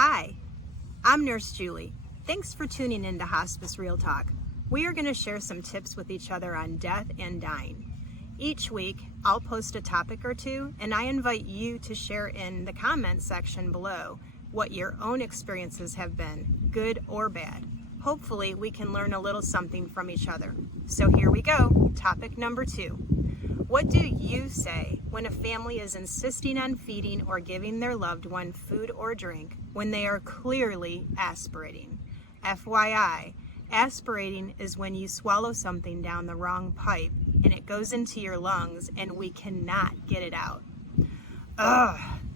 Hi, I'm Nurse Julie. Thanks for tuning in to Hospice Real Talk. We are going to share some tips with each other on death and dying. Each week, I'll post a topic or two, and I invite you to share in the comment section below what your own experiences have been, good or bad. Hopefully, we can learn a little something from each other. So here we go. Topic number 2. What do you say when a family is insisting on feeding or giving their loved one food or drink when they are clearly aspirating? FYI, aspirating is when you swallow something down the wrong pipe and it goes into your lungs and we cannot get it out.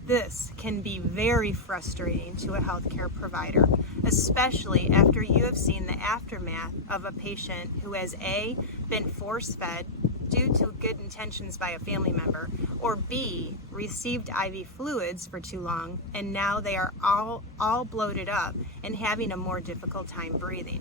This can be very frustrating to a healthcare provider, especially after you have seen the aftermath of a patient who has A, been force-fed due to good intentions by a family member, or B, received IV fluids for too long and now they are all bloated up and having a more difficult time breathing.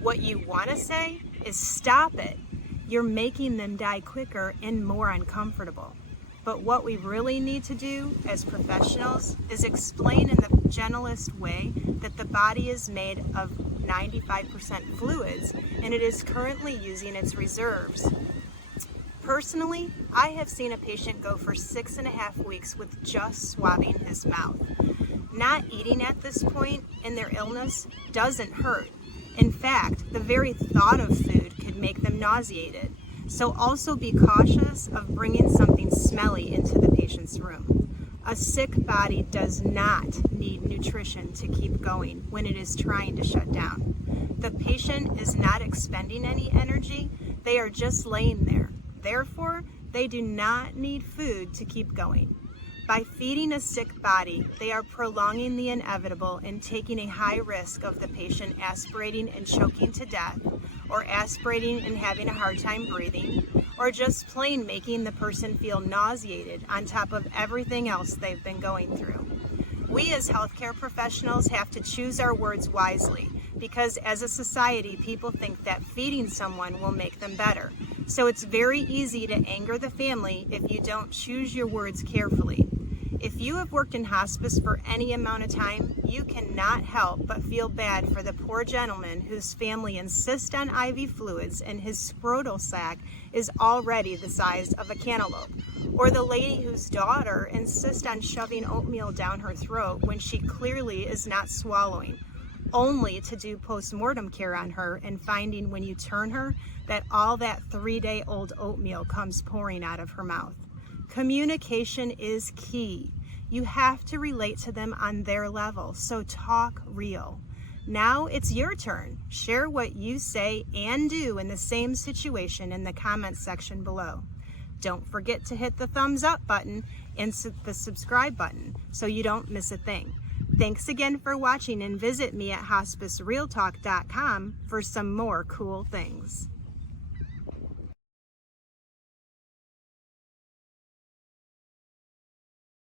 What you want to say is stop it. You're making them die quicker and more uncomfortable. But what we really need to do as professionals is explain in the gentlest way that the body is made of 95% fluids and it is currently using its reserves. Personally, I have seen a patient go for 6.5 weeks with just swabbing his mouth. Not eating at this point in their illness doesn't hurt. In fact, the very thought of food could make them nauseated. So also be cautious of bringing something smelly into the patient's room. A sick body does not need nutrition to keep going when it is trying to shut down. The patient is not expending any energy, they are just laying there. Therefore, they do not need food to keep going. By feeding a sick body, they are prolonging the inevitable and taking a high risk of the patient aspirating and choking to death, or aspirating and having a hard time breathing, or just plain making the person feel nauseated on top of everything else they've been going through. We as healthcare professionals have to choose our words wisely because as a society, people think that feeding someone will make them better. So it's very easy to anger the family if you don't choose your words carefully. If you have worked in hospice for any amount of time, you cannot help but feel bad for the poor gentleman whose family insists on IV fluids and his scrotal sac is already the size of a cantaloupe, or the lady whose daughter insists on shoving oatmeal down her throat when she clearly is not swallowing, only to do post-mortem care on her and finding when you turn her that all that 3-day-old oatmeal comes pouring out of her mouth. Communication is key. You have to relate to them on their level, so talk real. Now it's your turn. Share what you say and do in the same situation in the comments section below. Don't forget to hit the thumbs up button and the subscribe button so you don't miss a thing. Thanks again for watching and visit me at hospicerealtalk.com for some more cool things.